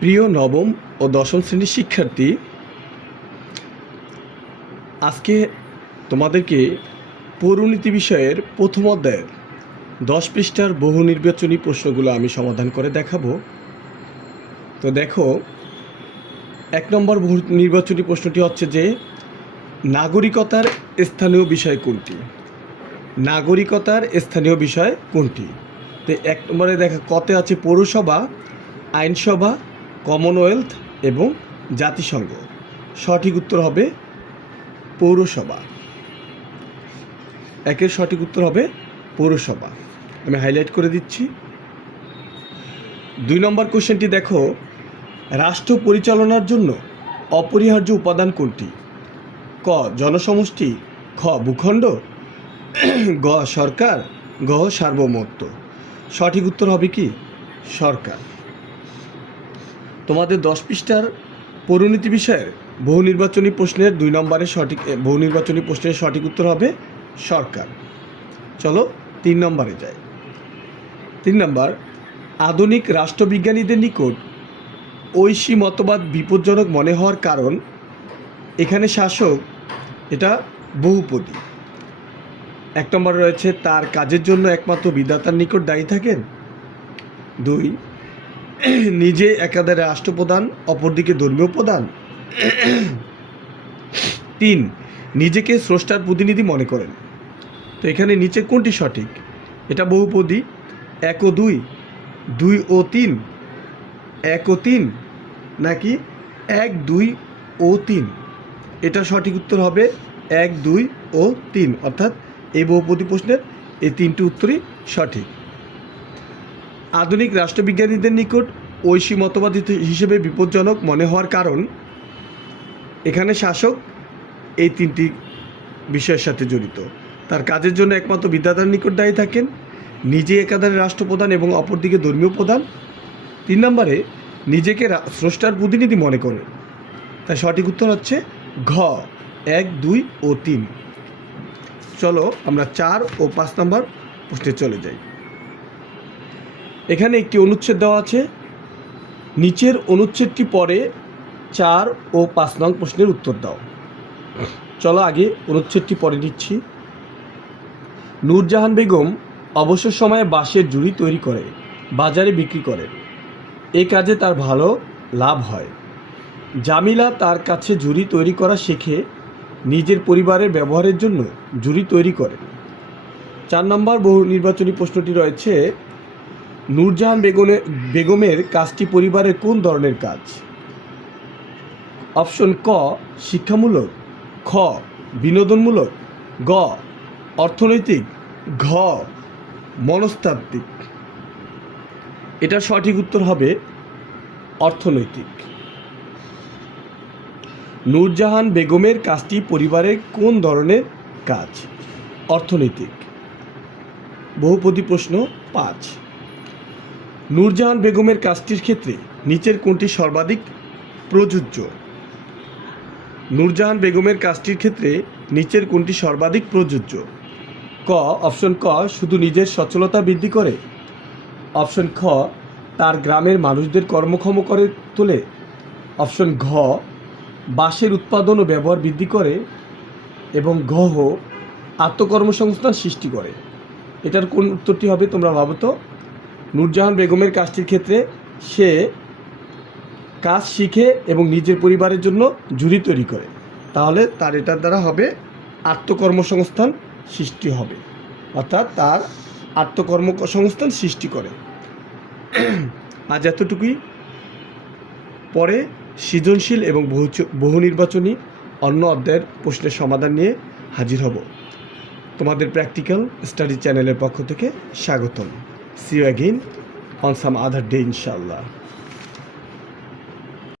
প্রিয় নবম ও দশম শ্রেণির শিক্ষার্থী, আজকে তোমাদেরকে পৌরনীতি বিষয়ের প্রথম অধ্যায়ের দশ পৃষ্ঠার বহু নির্বাচনী প্রশ্নগুলো আমি সমাধান করে দেখাবো। তো দেখো, এক নম্বর বহু নির্বাচনী প্রশ্নটি হচ্ছে যে, নাগরিকতার স্থানীয় বিষয় কোনটি? নাগরিকতার স্থানীয় বিষয় কোনটি? তো এক নম্বরে দেখা, কতে আছে পৌরসভা, আইনসভা কমনওয়েলথ এবং জাতিসংঘ। সঠিক উত্তর হবে পৌরসভা। একের সঠিক উত্তর হবে পৌরসভা। আমি হাইলাইট করে দিচ্ছি। দুই নম্বর কোশ্চেনটি দেখো, রাষ্ট্র পরিচালনার জন্য অপরিহার্য উপাদান কোনটি? ক, জনসমষ্টি, খ, ভূখণ্ড, গ, সরকার, গ, সার্বভৌমত্ব। সঠিক উত্তর হবে কি? সরকার। তোমাদের দশ পৃষ্ঠার পরিণতি বিষয়ের বহু নির্বাচনী প্রশ্নের দুই নম্বরের সঠিক বহু নির্বাচনী প্রশ্নের সঠিক উত্তর হবে সরকার। চলো তিন নম্বরে যাই। তিন নম্বর, আধুনিক রাষ্ট্রবিজ্ঞানীদের নিকট ঐশী মতবাদ বিপজ্জনক মনে হওয়ার কারণ, এখানে শাসক এটা বহুপদী। এক নম্বরে রয়েছে, তার কাজের জন্য একমাত্র বিধাতার নিকট দায়ী থাকেন। দুই নিজে একাধারে রাষ্ট্রপ্রধান, অপরদিকে ধর্মীয় প্রধান। তিন, নিজেকে স্রষ্টার প্রতিনিধি মনে করেন। তো এখানে নিচে কোনটি সঠিক? এটা বহুপদী। এক ও দুই দুই ও তিন, এক ও তিন, নাকি এক, দুই ও তিন? এটা সঠিক উত্তর হবে এক, দুই ও তিন। অর্থাৎ এই বহুপদী প্রশ্নের এই তিনটি উত্তরই সঠিক। আধুনিক রাষ্ট্রবিজ্ঞানীদের নিকট ঐশী মতবাদ হিসেবে বিপজ্জনক মনে হওয়ার কারণ, এখানে শাসক এই তিনটি বিষয়ের সাথে জড়িত। তার কাজের জন্য একমাত্র বিদ্যাতার নিকট দায়ী থাকেন, নিজে একাধারে রাষ্ট্রপ্রধান এবং অপরদিকে ধর্মীয় প্রধান। তিন নম্বরে, নিজেকে স্রষ্টার প্রতিনিধি মনে করেন। তাই সঠিক উত্তর হচ্ছে ঘ, এক, দুই ও তিন। চলো আমরা চার ও পাঁচ নম্বর প্রশ্নে চলে যাই। এখানে একটি অনুচ্ছেদ দেওয়া আছে। নিচের অনুচ্ছেদটি পরে চার ও পাঁচ নং প্রশ্নের উত্তর দাও। চলো আগে অনুচ্ছেদটি পরে নিচ্ছি। নূরজাহান বেগম অবসর সময়ে বাঁশের জুড়ি তৈরি করে, বাজারে বিক্রি করেন এ কাজে তার ভালো লাভ হয়। জামিলা তার কাছে জুড়ি তৈরি করা শেখে, নিজের পরিবারের ব্যবহারের জন্য জুড়ি তৈরি করেন চার নম্বর বহু নির্বাচনী প্রশ্নটি রয়েছে নূরজাহান বেগমের বেগমের কাজটি পরিবারের কোন ধরনের কাজ? অপশন ক, শিক্ষামূলক, খ, বিনোদনমূলক, গ, অর্থনৈতিক, ঘ, মনস্তাত্ত্বিক। এটা সঠিক উত্তর হবে অর্থনৈতিক। নূরজাহান বেগমের কাজটি পরিবারের কোন ধরনের কাজ? অর্থনৈতিক। বহুপদী প্রশ্ন পাঁচ। নূরজাহান বেগমের কাজটির ক্ষেত্রে নিচের কোনটি সর্বাধিক প্রযোজ্য। নূরজাহান বেগমের কাজটির ক্ষেত্রে নিচের কোনটি সর্বাধিক প্রযোজ্য। ক, অপশন ক, শুধু নিজের সচলতা বৃদ্ধি করে। অপশন খ, তার গ্রামের মানুষদের কর্মক্ষম করে তোলে। অপশন ঘ, বাঁশের উৎপাদন ও ব্যবহার বৃদ্ধি করে এবং ঘ, আত্মকর্মসংস্থান সৃষ্টি করে। এটার কোন উত্তরটি হবে তোমরা ভাবো তো? নূরজাহান বেগমের কাজটির ক্ষেত্রে সে কাজ শিখে এবং নিজের পরিবারের জন্য জুড়ি তৈরি করে। তাহলে তার এটার দ্বারা হবে আত্মকর্মসংস্থান সৃষ্টি হবে। অর্থাৎ তার আত্মকর্মসংস্থান সৃষ্টি করে। আজ এতটুকুই। পরে সৃজনশীল এবং বহু বহু নির্বাচনী অন্য অধ্যায়ের প্রশ্নের সমাধান নিয়ে হাজির হব। তোমাদের প্র্যাকটিক্যাল স্টাডি চ্যানেলের পক্ষ থেকে স্বাগতম। See you again on some other day, inshallah.